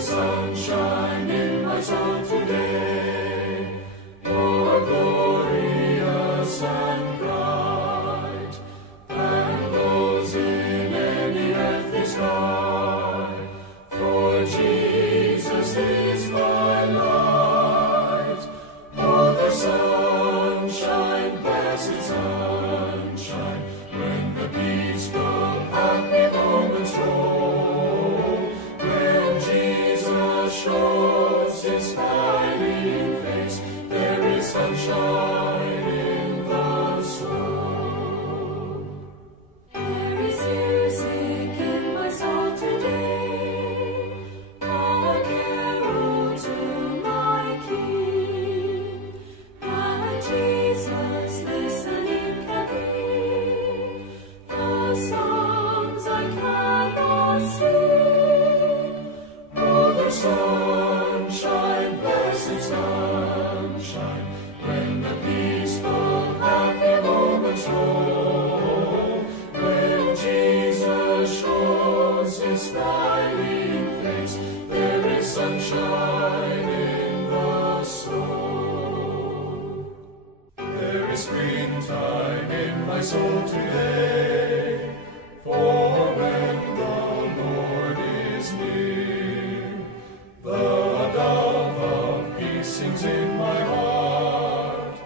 sunshine in my soul today, more glorious and bright than those in any earthly sky. For Jesus is my light. Oh, the sunshine, blessed sunshine, when the peaceful, happy moments roll, when Jesus shows his smiling face, there is sunshine in the soul. There is music in my soul today, a carol to my King, and Jesus listening can hear the songs I cannot sing. Oh, the sunshine, blessed sunshine, when the peaceful, happy moments roll, when Jesus shows his smiling face, there is sunshine in the soul. There is springtime in my soul today, for when the Lord is near, the dove of peace sings in my heart,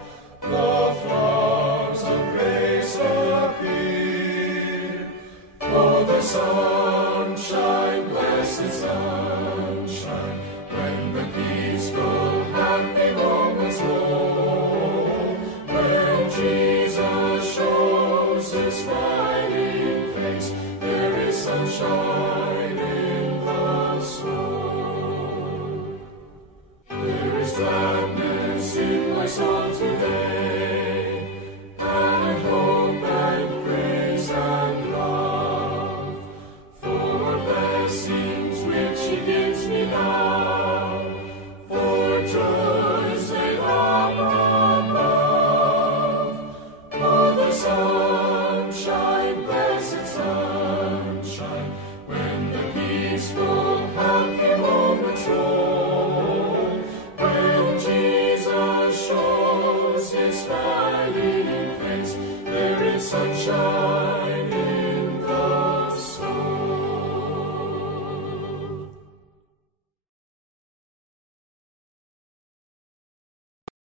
the flowers of grace appear. Oh, the sunshine, blessed sunshine, when the peaceful, happy moments roll, when Jesus shows his smiling face, there is sunshine in the soul. There is gladness in my soul today, and hope and praise and love, for blessings which he gives me now, for joys laid up above. Oh, the sunshine, blessed sunshine, when the peaceful, happy moments roll, when Jesus shows his smiling face, there is sunshine